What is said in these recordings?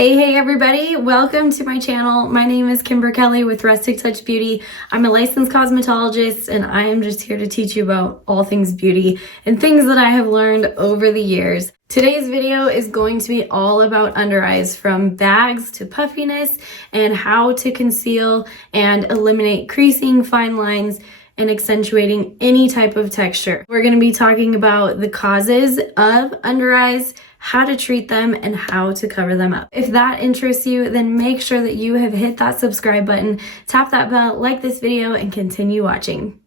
Hey everybody, welcome to my channel. My name is Kimber Kelly with Rustic Touch Beauty. I'm a licensed cosmetologist and I am just here to teach you about all things beauty and things that I have learned over the years. Today's video is going to be all about under eyes, from bags to puffiness, and how to conceal and eliminate creasing, fine lines, and accentuating any type of texture. We're going to be talking about the causes of under eyes, how to treat them, and how to cover them up. If that interests you, then make sure that you have hit that subscribe button, tap that bell, like this video, and continue watching.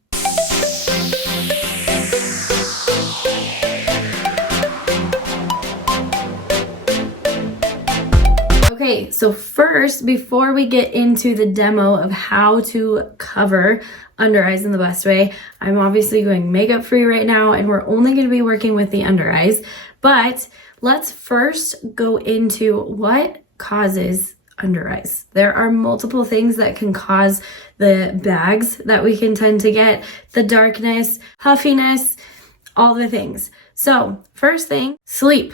Okay, so first, before we get into the demo of how to cover under eyes in the best way, I'm obviously going makeup free right now, and we're only going to be working with the under eyes. But let's first go into what causes under eyes. There are multiple things that can cause the bags that we can tend to get, the darkness, puffiness, all the things. So first thing, sleep.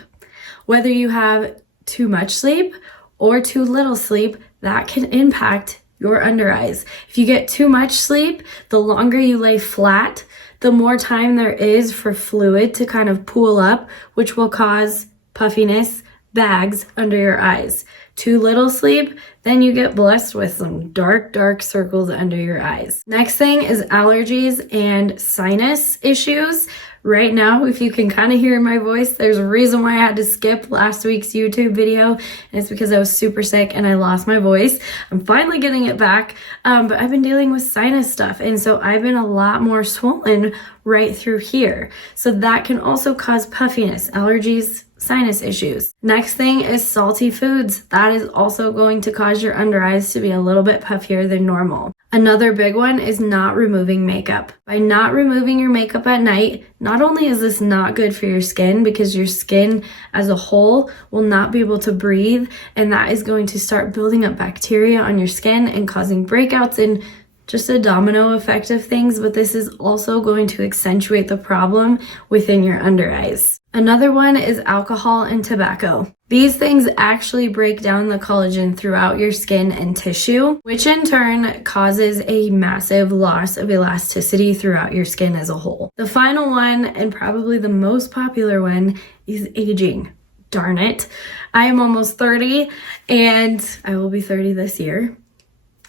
Whether you have too much sleep or too little sleep, that can impact your under eyes. If you get too much sleep, the longer you lay flat, the more time there is for fluid to kind of pool up, which will cause puffiness, bags under your eyes. Too little sleep, then you get blessed with some dark circles under your eyes. Next thing is allergies and sinus issues. Right now, if you can kind of hear my voice, there's a reason why I had to skip last week's YouTube video, and it's because I was super sick and I lost my voice. I'm finally getting it back, but I've been dealing with sinus stuff, and so I've been a lot more swollen right through here. So that can also cause puffiness, allergies, sinus issues. Next thing is salty foods. That is also going to cause your under eyes to be a little bit puffier than normal. Another big one is not removing makeup. By not removing your makeup at night, not only is this not good for your skin, because your skin as a whole will not be able to breathe, and that is going to start building up bacteria on your skin and causing breakouts and just a domino effect of things, but this is also going to accentuate the problem within your under eyes. Another one is alcohol and tobacco. These things actually break down the collagen throughout your skin and tissue, which in turn causes a massive loss of elasticity throughout your skin as a whole. The final one, and probably the most popular one, is aging. Darn it. I am almost 30 and I will be 30 this year.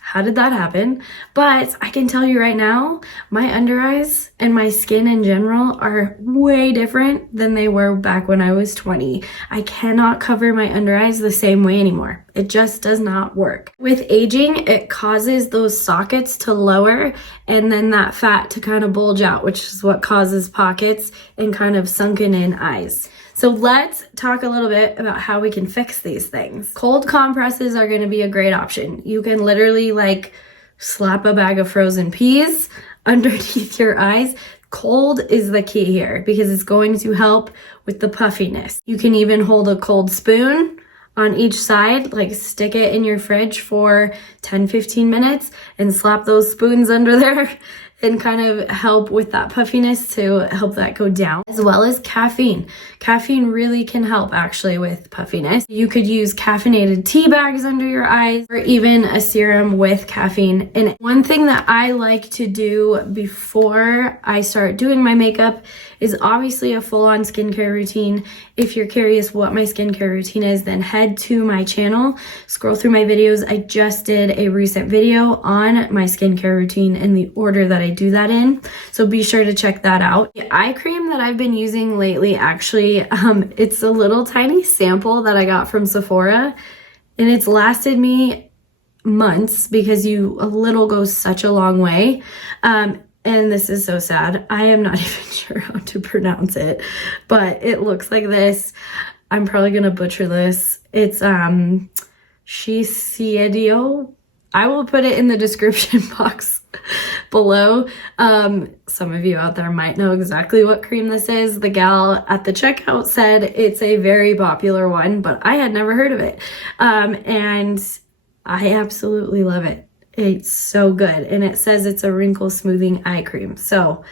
How did that happen? But I can tell you right now, my under eyes and my skin in general are way different than they were back when I was 20. I cannot cover my under eyes the same way anymore. It just does not work. With aging, it causes those sockets to lower and then that fat to kind of bulge out, which is what causes pockets and kind of sunken in eyes. So let's talk a little bit about how we can fix these things. Cold compresses are going to be a great option. You can literally like slap a bag of frozen peas underneath your eyes. Cold is the key here because it's going to help with the puffiness. You can even hold a cold spoon on each side, like stick it in your fridge for 10-15 minutes and slap those spoons under there and kind of help with that puffiness to help that go down, as well as caffeine. Caffeine really can help actually with puffiness. You could use caffeinated tea bags under your eyes or even a serum with caffeine in it. One thing that I like to do before I start doing my makeup is obviously a full-on skincare routine. If you're curious what my skincare routine is, then head to my channel, scroll through my videos. I just did a recent video on my skincare routine and the order that I do that in, so be sure to check that out. The eye cream that I've been using lately, actually, it's a little tiny sample that I got from Sephora, and it's lasted me months because a little goes such a long way. And this is so sad. I am not even sure how to pronounce it, but it looks like this. I'm probably gonna butcher this. It's Shiseido. I will put it in the description box below. Some of you out there might know exactly what cream this is. The gal at the checkout said it's a very popular one, but I had never heard of it. And I absolutely love it. It's so good. And it says it's a wrinkle smoothing eye cream. So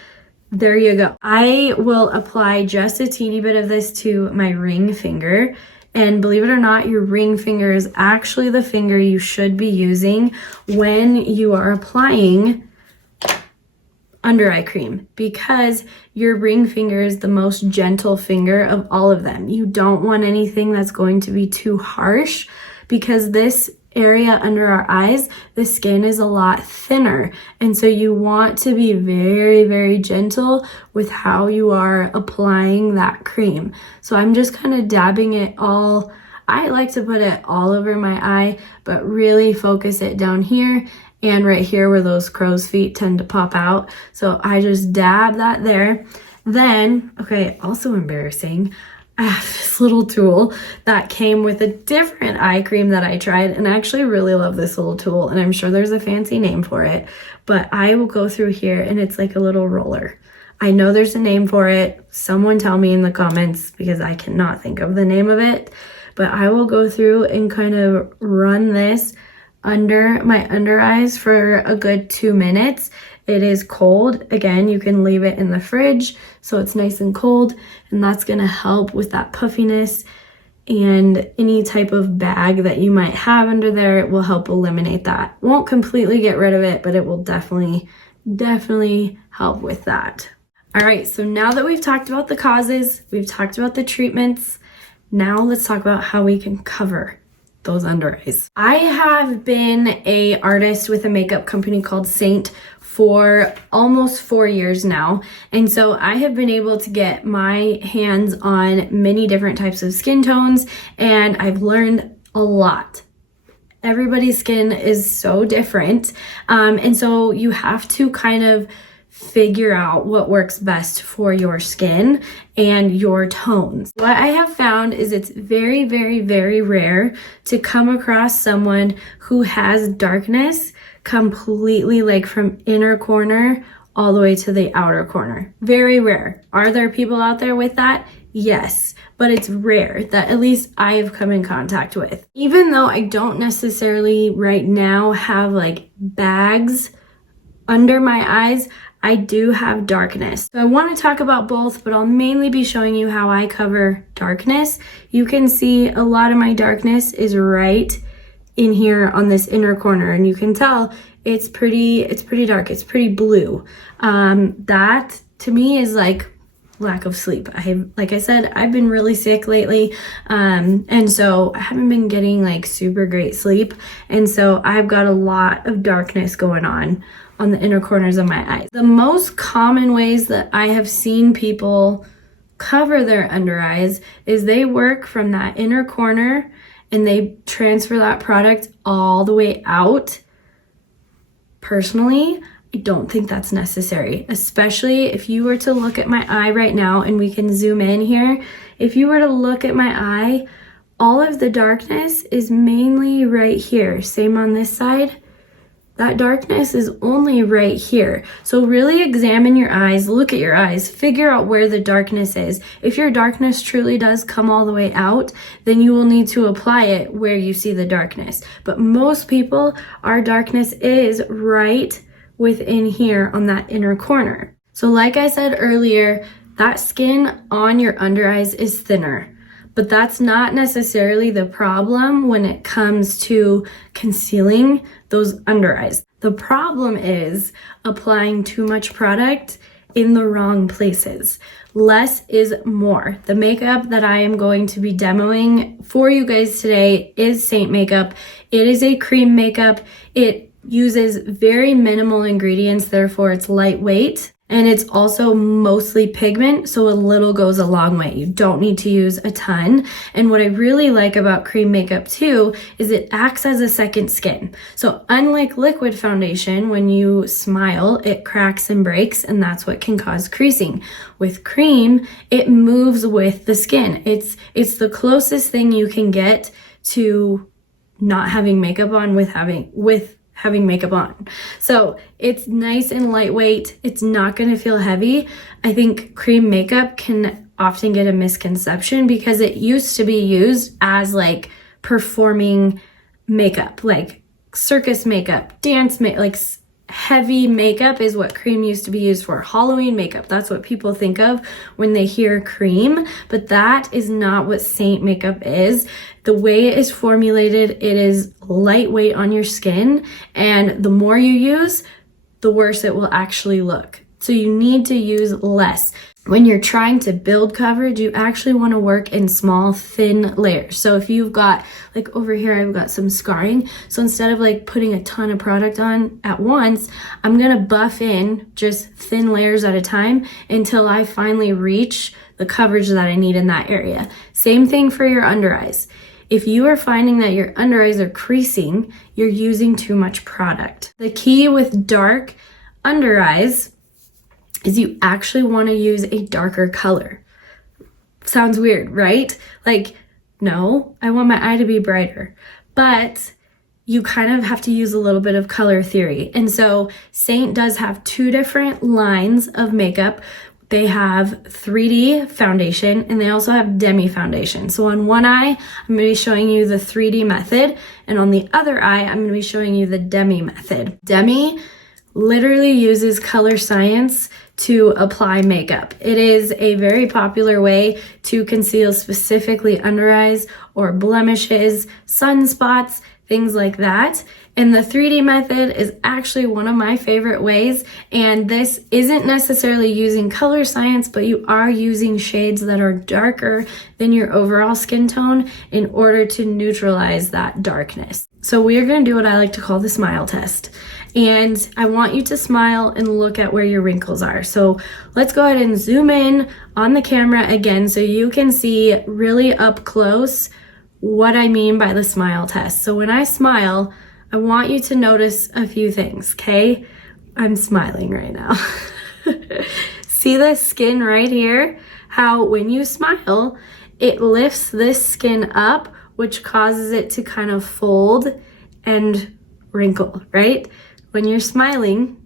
there you go. I will apply just a teeny bit of this to my ring finger And believe it or not, your ring finger is actually the finger you should be using when you are applying under eye cream, because your ring finger is the most gentle finger of all of them. You don't want anything that's going to be too harsh, because this area under our eyes, the skin is a lot thinner, and so you want to be very, very gentle with how you are applying that cream. So I'm just kind of dabbing it all. I like to put it all over my eye, but really focus it down here and right here where those crow's feet tend to pop out. So I just dab that there. Then, okay, also embarrassing, I have this little tool that came with a different eye cream that I tried, and I actually really love this little tool, and I'm sure there's a fancy name for it, but I will go through here and it's like a little roller. I know there's a name for it. Someone tell me in the comments, because I cannot think of the name of it, but I will go through and kind of run this under my under eyes for a good 2 minutes. It is cold. Again, you can leave it in the fridge so it's nice and cold, and that's going to help with that puffiness and any type of bag that you might have under there. It will help eliminate that. Won't completely get rid of it, but it will definitely help with that. All right, so now that we've talked about the causes, we've talked about the treatments, now let's talk about how we can cover those under eyes. I have been an artist with a makeup company called Saint for almost 4 years now, and so I have been able to get my hands on many different types of skin tones, and I've learned a lot. Everybody's skin is so different, and so you have to kind of figure out what works best for your skin and your tones. What I have found is it's very, very, very rare to come across someone who has darkness completely, like from inner corner all the way to the outer corner. Very rare. Are there people out there with that? Yes, but it's rare that at least I have come in contact with. Even though I don't necessarily right now have like bags under my eyes, I do have darkness. So I want to talk about both, but I'll mainly be showing you how I cover darkness. You can see a lot of my darkness is right in here on this inner corner, and you can tell it's pretty dark. It's pretty blue. That to me is like lack of sleep. Like I said, I've been really sick lately, and so I haven't been getting like super great sleep, and so I've got a lot of darkness going on the inner corners of my eyes. The most common ways that I have seen people cover their under eyes is they work from that inner corner and they transfer that product all the way out. Personally, I don't think that's necessary, especially if you were to look at my eye right now, and we can zoom in here. If you were to look at my eye, all of the darkness is mainly right here. Same on this side. That darkness is only right here. So really examine your eyes, look at your eyes, figure out where the darkness is. If your darkness truly does come all the way out, then you will need to apply it where you see the darkness. But most people, our darkness is right within here on that inner corner. So like I said earlier, that skin on your under eyes is thinner. But that's not necessarily the problem when it comes to concealing those under eyes. The problem is applying too much product in the wrong places. Less is more. The makeup that I am going to be demoing for you guys today is Saint makeup. It is a cream makeup. It uses very minimal ingredients, therefore it's lightweight. And it's also mostly pigment, so a little goes a long way. You don't need to use a ton. And what I really like about cream makeup too is it acts as a second skin. So unlike liquid foundation, when you smile, it cracks and breaks, and that's what can cause creasing. With cream, it moves with the skin. It's the closest thing you can get to not having makeup on with having makeup on. So it's nice and lightweight. It's not going to feel heavy. I think cream makeup can often get a misconception because it used to be used as like performing makeup, like circus makeup, dance makeup, like heavy makeup is what cream used to be used for. Halloween makeup, that's what people think of when they hear cream, but that is not what Saint makeup is. The way it is formulated, it is lightweight on your skin, and the more you use, the worse it will actually look. So you need to use less. When you're trying to build coverage, you actually want to work in small, thin layers. So if you've got, like over here, I've got some scarring. So instead of like putting a ton of product on at once, I'm going to buff in just thin layers at a time until I finally reach the coverage that I need in that area. Same thing for your under eyes. If you are finding that your under eyes are creasing, you're using too much product. The key with dark under eyes is you actually want to use a darker color. Sounds weird, right? Like, no, I want my eye to be brighter. But you kind of have to use a little bit of color theory. And so Saint does have two different lines of makeup. They have 3D foundation and they also have Demi foundation. So on one eye, I'm going to be showing you the 3D method, and on the other eye, I'm going to be showing you the Demi method. Demi literally uses color science to apply makeup. It is a very popular way to conceal specifically under eyes or blemishes, sunspots, things like that. And the 3D method is actually one of my favorite ways. And this isn't necessarily using color science, but you are using shades that are darker than your overall skin tone in order to neutralize that darkness. So we are going to do what I like to call the smile test. And I want you to smile and look at where your wrinkles are. So let's go ahead and zoom in on the camera again so you can see really up close what I mean by the smile test. So when I smile, I want you to notice a few things, okay? I'm smiling right now. See this skin right here? How when you smile, it lifts this skin up, which causes it to kind of fold and wrinkle, right? When you're smiling,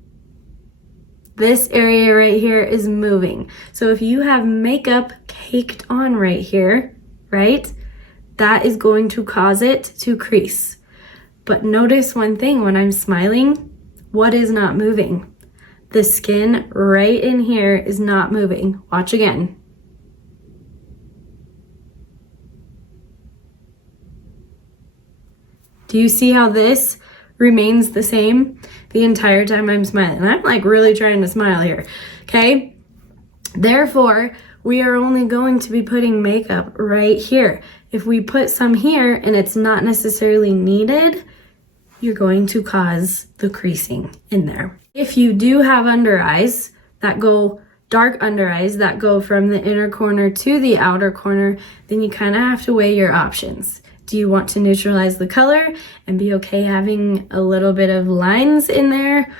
this area right here is moving. So if you have makeup caked on right here, right, that is going to cause it to crease. But notice one thing, when I'm smiling, what is not moving? The skin right in here is not moving. Watch again. Do you see how this remains the same the entire time I'm smiling? I'm like really trying to smile here, okay? Therefore, we are only going to be putting makeup right here. If we put some here and it's not necessarily needed, you're going to cause the creasing in there. If you do have under eyes that go, dark under eyes that go from the inner corner to the outer corner, then you kind of have to weigh your options. Do you want to neutralize the color and be okay having a little bit of lines in there?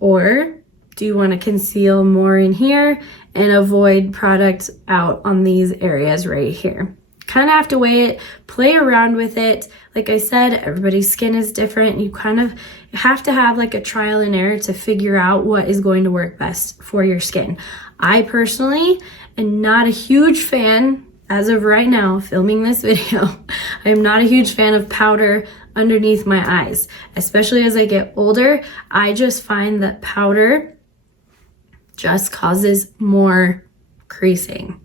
Or do you want to conceal more in here and avoid product out on these areas right here? Kind of have to weigh it, play around with it. Like I said, everybody's skin is different. You kind of have to have like a trial and error to figure out what is going to work best for your skin. I personally am not a huge fan, as of right now, filming this video, I am not a huge fan of powder underneath my eyes. Especially as I get older, I just find that powder just causes more creasing.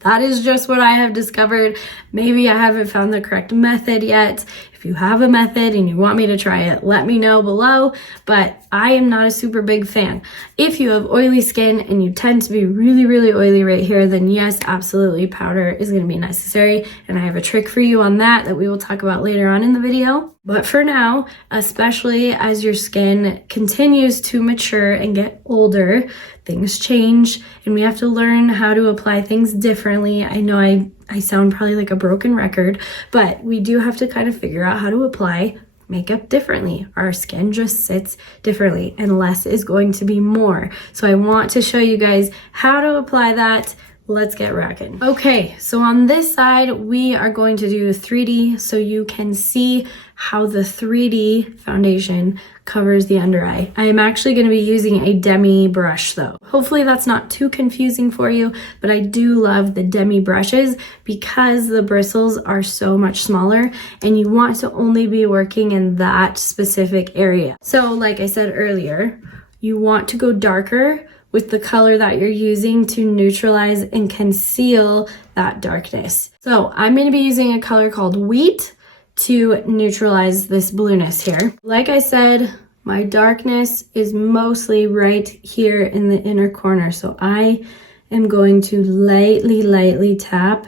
That is just what I have discovered. Maybe I haven't found the correct method yet. If you have a method and you want me to try it, let me know below, but I am not a super big fan. If you have oily skin and you tend to be really, really oily right here, then yes, absolutely, powder is gonna be necessary, and I have a trick for you on that we will talk about later on in the video. But for now, especially as your skin continues to mature and get older, things change and we have to learn how to apply things differently. I know I sound probably like a broken record, but we do have to kind of figure out how to apply makeup differently. Our skin just sits differently and less is going to be more. So I want to show you guys how to apply that. let's get racking. Okay, so on this side, we are going to do 3D so you can see how the 3D foundation covers the under eye. I am actually going to be using a Demi brush though. Hopefully that's not too confusing for you, but I do love the Demi brushes because the bristles are so much smaller and you want to only be working in that specific area. So like I said earlier, you want to go darker with the color that you're using to neutralize and conceal that darkness. So I'm going to be using a color called Wheat to neutralize this blueness here. Like I said, my darkness is mostly right here in the inner corner. So I am going to lightly tap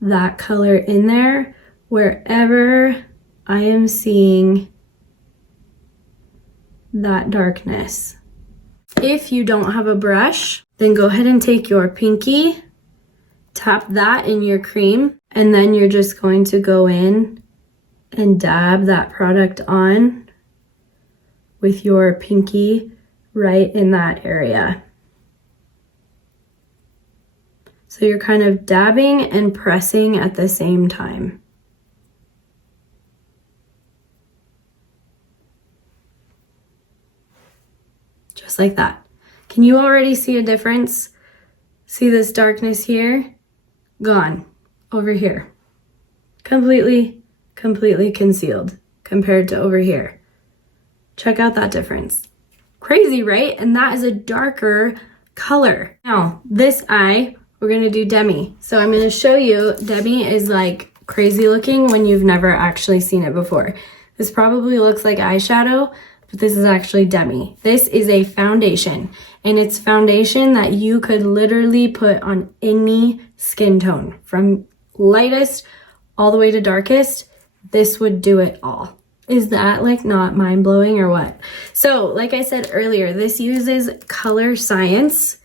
that color in there wherever I am seeing that darkness. If you don't have a brush, then go ahead and take your pinky, tap that in your cream, and then you're just going to go in and dab that product on with your pinky right in that area. So you're kind of dabbing and pressing at the same time. Just like that. Can you already see a difference? See this darkness here? Gone. Over here. Completely concealed compared to over here. Check out that difference. Crazy, right? And that is a darker color. Now, this eye, we're gonna do Demi. So I'm gonna show you, Demi is like crazy looking when you've never actually seen it before. This probably looks like eyeshadow, but this is actually Demi. This is a foundation, and it's foundation that you could literally put on any skin tone, from lightest all the way to darkest. This would do it all. Is that like not mind-blowing or what? So like I said earlier, this uses color science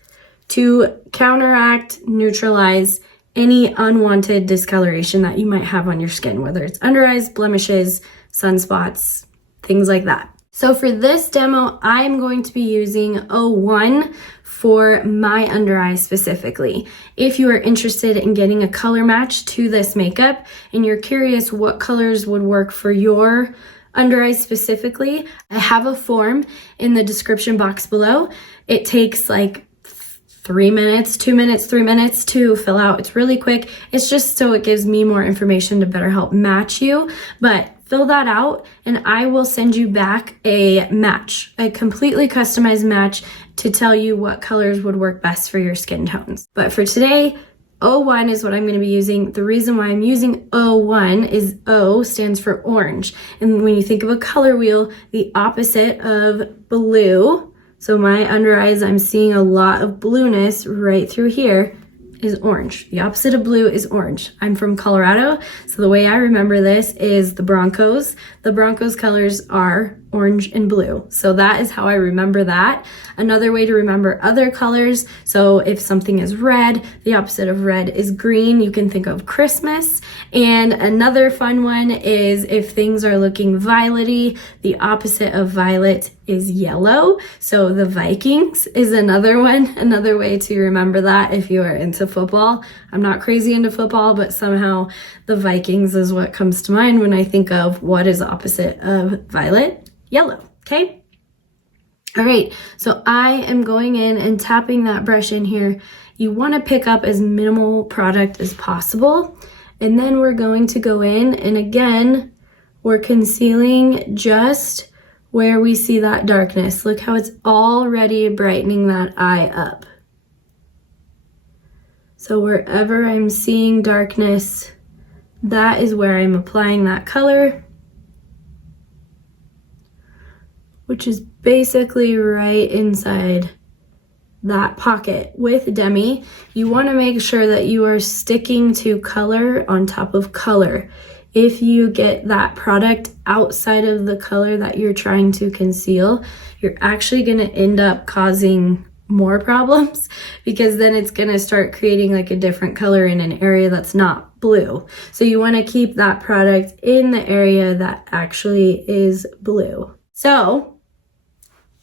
to counteract, neutralize any unwanted discoloration that you might have on your skin, whether it's under eyes, blemishes, sunspots, things like that. So for this demo, I'm going to be using O1 for my under eye specifically. If you are interested in getting a color match to this makeup and you're curious what colors would work for your under eyes specifically, I have a form in the description box below. It takes like 3 minutes, 2 minutes, 3 minutes to fill out. It's really quick. It's just so it gives me more information to better help match you. But fill that out and I will send you back a match, a completely customized match to tell you what colors would work best for your skin tones. But for today, O1 is what I'm going to be using. The reason why I'm using O1 is O stands for orange. And when you think of a color wheel, the opposite of blue, so my under eyes, I'm seeing a lot of blueness right through here, is orange. The opposite of blue is orange. I'm from Colorado, so the way I remember this is the Broncos. The Broncos colors are orange and blue. So that is how I remember that. Another way to remember other colors, so if something is red, the opposite of red is green. You can think of Christmas. And another fun one is if things are looking violety, the opposite of violet is yellow. So the Vikings is another one, another way to remember that if you are into football. I'm not crazy into football, but somehow the Vikings is what comes to mind when I think of what is opposite of violet. Yellow, okay? All right, so I am going in and tapping that brush in here. You want to pick up as minimal product as possible. And then we're going to go in and again, we're concealing just where we see that darkness. Look how it's already brightening that eye up. So wherever I'm seeing darkness, that is where I'm applying that color, which is basically right inside that pocket. With Demi, you want to make sure that you are sticking to color on top of color. If you get that product outside of the color that you're trying to conceal, you're actually going to end up causing more problems because then it's going to start creating like a different color in an area that's not blue. So you want to keep that product in the area that actually is blue. So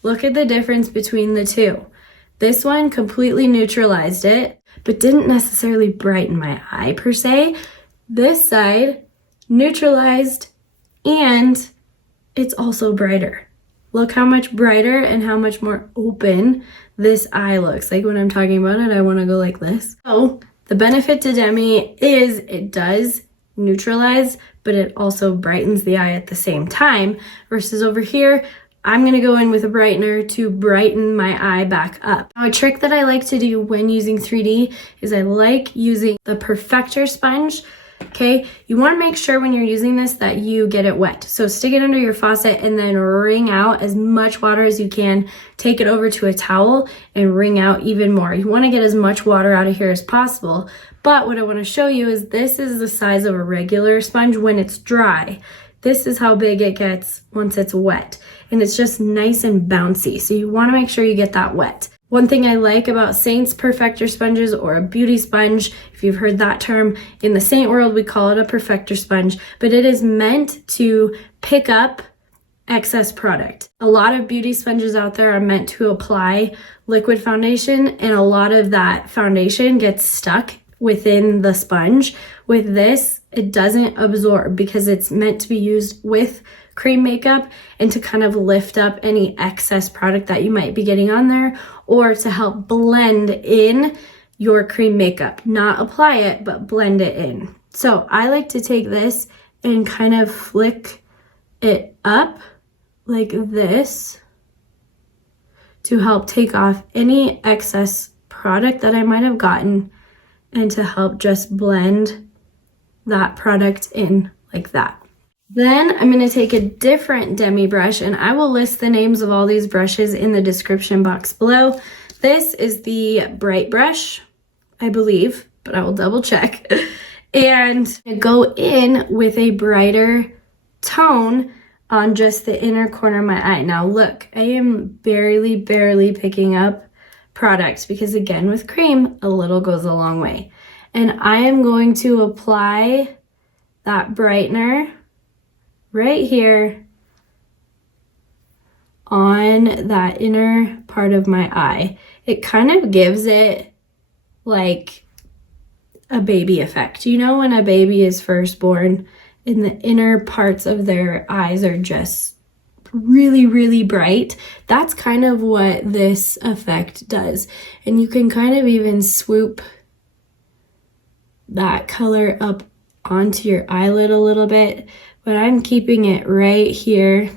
look at the difference between the two. This one completely neutralized it. but didn't necessarily brighten my eye per se. This side neutralized, and it's also brighter. Look how much brighter and how much more open this eye looks. Like when I'm talking about it, I want to go like this. So the benefit to Demi is it does neutralize, but it also brightens the eye at the same time, versus over here, I'm going to go in with a brightener to brighten my eye back up. Now, a trick that I like to do when using 3D is I like using the Perfector sponge. Okay, you want to make sure when you're using this that you get it wet. So stick it under your faucet and then wring out as much water as you can. Take it over to a towel and wring out even more. You want to get as much water out of here as possible. But what I want to show you is this is the size of a regular sponge when it's dry. This is how big it gets once it's wet. And it's just nice and bouncy. So you want to make sure you get that wet. One thing I like about Saint's Perfector sponges, or a beauty sponge, if you've heard that term, in the Saint world we call it a Perfector sponge, but it is meant to pick up excess product. A lot of beauty sponges out there are meant to apply liquid foundation, and a lot of that foundation gets stuck within the sponge. With this, it doesn't absorb because it's meant to be used with cream makeup and to kind of lift up any excess product that you might be getting on there, or to help blend in your cream makeup. Not apply it, but blend it in. So I like to take this and kind of flick it up like this to help take off any excess product that I might have gotten, and to help just blend that product in like that. Then I'm going to take a different Demi brush, and I will list the names of all these brushes in the description box below. This is the Bright brush, I believe, but I will double check. And go in with a brighter tone on just the inner corner of my eye. Now look, I am barely picking up product because, again, with cream, a little goes a long way. And I am going to apply that brightener right here on that inner part of my eye. It kind of gives it like a baby effect. You know, when a baby is first born and the inner parts of their eyes are just really bright, that's kind of what this effect does. And you can kind of even swoop that color up onto your eyelid a little bit, but I'm keeping it right here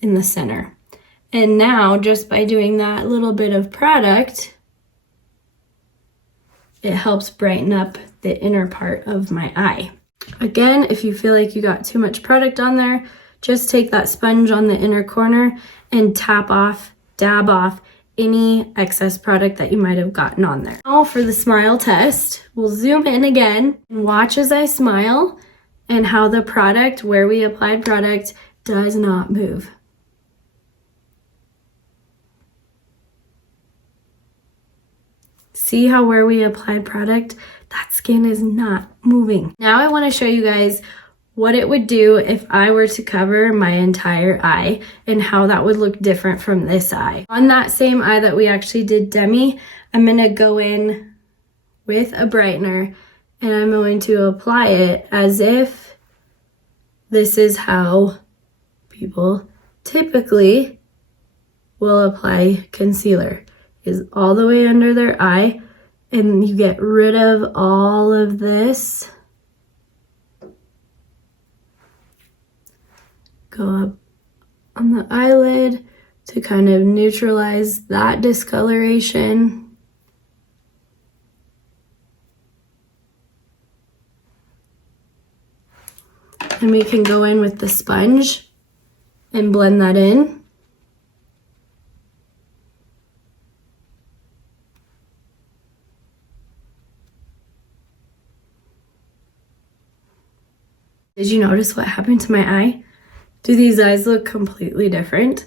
in the center. And now, just by doing that little bit of product, it helps brighten up the inner part of my eye. Again, if you feel like you got too much product on there, just take that sponge on the inner corner and tap off, dab off any excess product that you might have gotten on there. Now for the smile test, we'll zoom in again and watch as I smile and how the product, where we applied product, does not move. See how where we applied product, that skin is not moving. Now I want to show you guys what it would do if I were to cover my entire eye and how that would look different from this eye. On that same eye that we actually did Demi, I'm going to go in with a brightener and I'm going to apply it as if this is how people typically will apply concealer, is all the way under their eye, and you get rid of all of this. Go up on the eyelid to kind of neutralize that discoloration. And we can go in with the sponge and blend that in. Did you notice what happened to my eye? Do these eyes look completely different?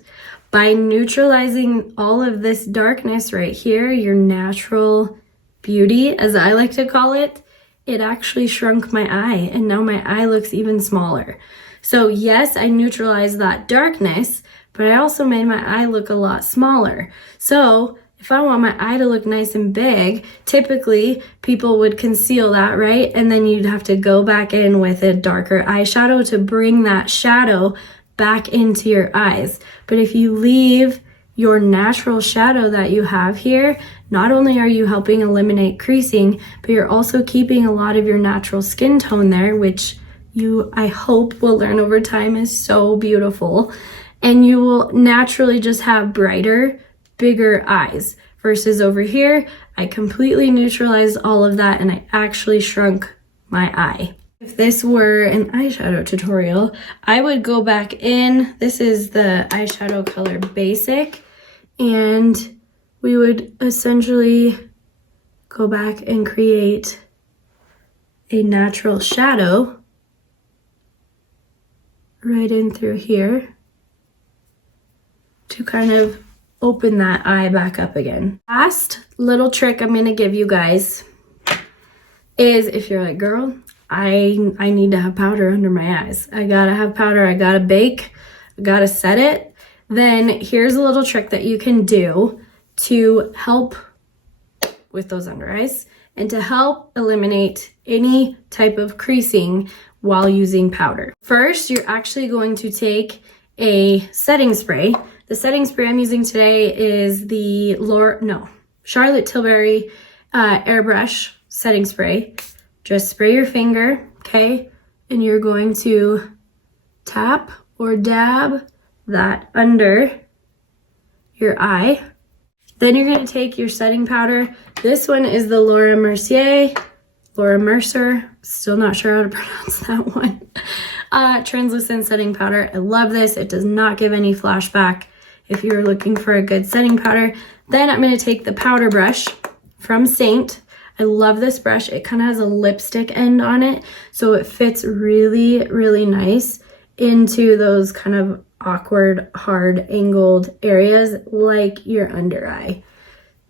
By neutralizing all of this darkness right here, your natural beauty, as I like to call it, it actually shrunk my eye, and now my eye looks even smaller. So yes, I neutralized that darkness, but I also made my eye look a lot smaller. So if I want my eye to look nice and big, typically people would conceal that, right? And then you'd have to go back in with a darker eyeshadow to bring that shadow back into your eyes. But if you leave your natural shadow that you have here, not only are you helping eliminate creasing, but you're also keeping a lot of your natural skin tone there, which you, I hope, will learn over time is so beautiful. And you will naturally just have brighter, bigger eyes. Versus over here, I completely neutralized all of that and I actually shrunk my eye. If this were an eyeshadow tutorial, I would go back in. This is the eyeshadow color Basic, and we would essentially go back and create a natural shadow right in through here to kind of open that eye back up again. Last little trick I'm gonna give you guys is, if you're like, girl, I need to have powder under my eyes. I gotta have powder, I gotta bake, I gotta set it. Then here's a little trick that you can do to help with those under eyes and to help eliminate any type of creasing while using powder. First, you're actually going to take a setting spray. The setting spray I'm using today is the Charlotte Tilbury Airbrush setting spray. Just spray your finger, okay? And you're going to tap or dab that under your eye. Then you're going to take your setting powder. This one is the Mercier, still not sure how to pronounce that one. Translucent setting powder. I love this. It does not give any flashback if you're looking for a good setting powder. Then I'm going to take the powder brush from Saint. I love this brush. It kind of has a lipstick end on it, so it fits really, really nice into those kind of awkward, hard, angled areas like your under eye.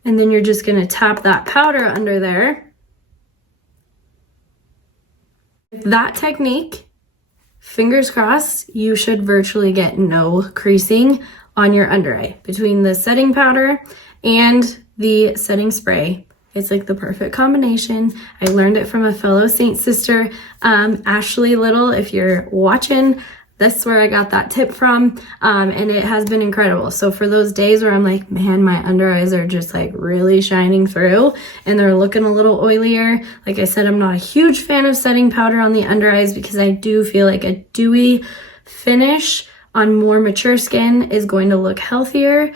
And then you're just going to tap that powder under there. With that technique, fingers crossed, you should virtually get no creasing on your under eye. Between the setting powder and the setting spray, it's like the perfect combination. I learned it from a fellow Saint sister, Ashley Little. If you're watching, that's where I got that tip from, and it has been incredible. So for those days where I'm like, man, my under eyes are just like really shining through and they're looking a little oilier. Like I said, I'm not a huge fan of setting powder on the under eyes because I do feel like a dewy finish on more mature skin is going to look healthier.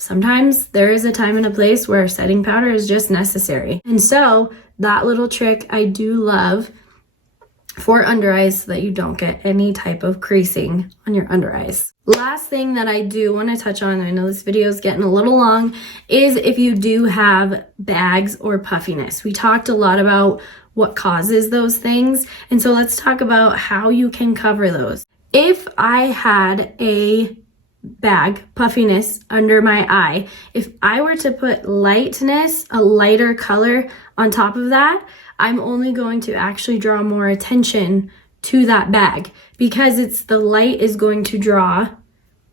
Sometimes there is a time and a place where setting powder is just necessary. And so that little trick I do love for under eyes so that you don't get any type of creasing on your under eyes. Last thing that I do want to touch on, I know this video is getting a little long, is if you do have bags or puffiness. We talked a lot about what causes those things, and so let's talk about how you can cover those. If I had a bag, puffiness under my eye, if I were to put lightness, a lighter color on top of that, I'm only going to actually draw more attention to that bag because it's the light is going to draw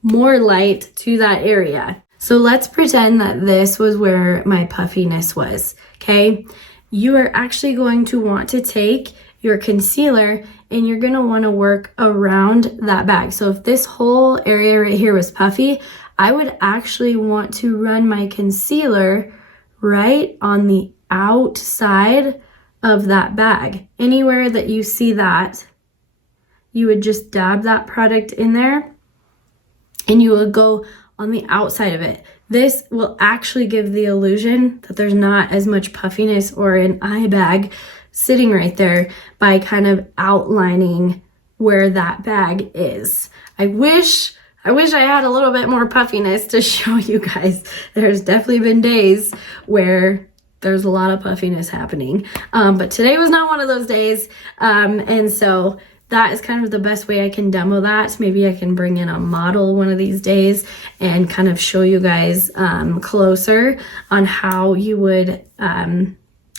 more light to that area. So let's pretend that this was where my puffiness was, okay? You are actually going to want to take your concealer and you're gonna wanna work around that bag. So if this whole area right here was puffy, I would actually want to run my concealer right on the outside of that bag. Anywhere that you see that, you would just dab that product in there and you would go on the outside of it. This will actually give the illusion that there's not as much puffiness or an eye bag sitting right there by kind of outlining where that bag is. I wish I had a little bit more puffiness to show you guys. There's definitely been days where there's a lot of puffiness happening. But today was not one of those days. And so that is kind of the best way I can demo that. Maybe I can bring in a model one of these days and kind of show you guys closer on how you would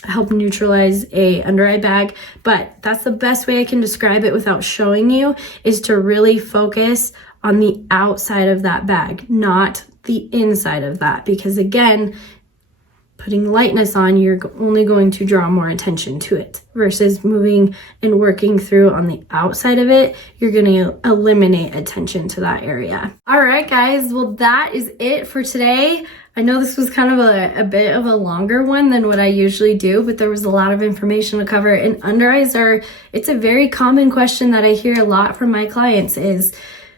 help neutralize a under eye bag. But that's the best way I can describe it without showing you, is to really focus on the outside of that bag, not the inside of that, because again, putting lightness on, you're only going to draw more attention to it, versus moving and working through on the outside of it, you're going to eliminate attention to that area. All right, guys, well, that is it for today. I know this was kind of a bit of a longer one than what I usually do, but there was a lot of information to cover. And under eyes it's a very common question that I hear a lot from my clients is,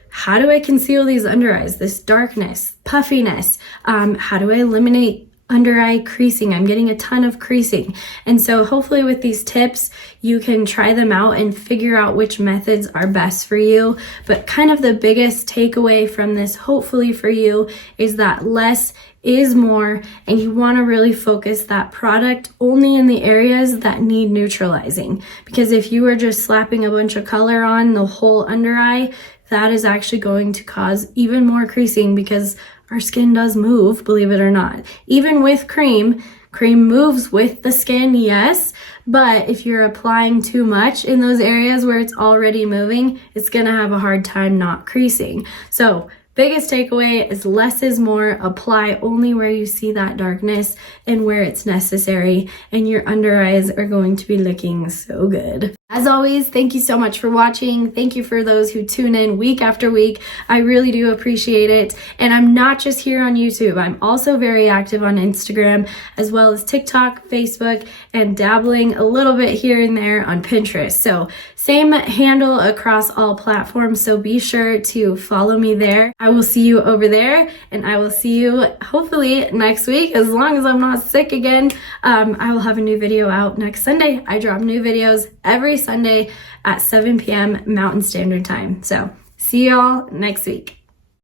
how do I conceal these under eyes, this darkness, puffiness? How do I eliminate under eye creasing? I'm getting a ton of creasing. And so hopefully with these tips, you can try them out and figure out which methods are best for you. But kind of the biggest takeaway from this, hopefully for you, is that less is more, and you want to really focus that product only in the areas that need neutralizing. Because if you are just slapping a bunch of color on the whole under eye, that is actually going to cause even more creasing, because our skin does move, believe it or not. Even with cream moves with the skin, yes, but if you're applying too much in those areas where it's already moving, it's gonna have a hard time not creasing. So biggest takeaway is less is more. Apply only where you see that darkness and where it's necessary, and your under eyes are going to be looking so good. As always, thank you so much for watching. Thank you for those who tune in week after week. I really do appreciate it. And I'm not just here on YouTube. I'm also very active on Instagram, as well as TikTok, Facebook, and dabbling a little bit here and there on Pinterest. So same handle across all platforms. So be sure to follow me there. I will see you over there, and I will see you hopefully next week, as long as I'm not sick again. I will have a new video out next Sunday. I drop new videos every Sunday at 7 p.m. Mountain Standard Time. So see y'all next week.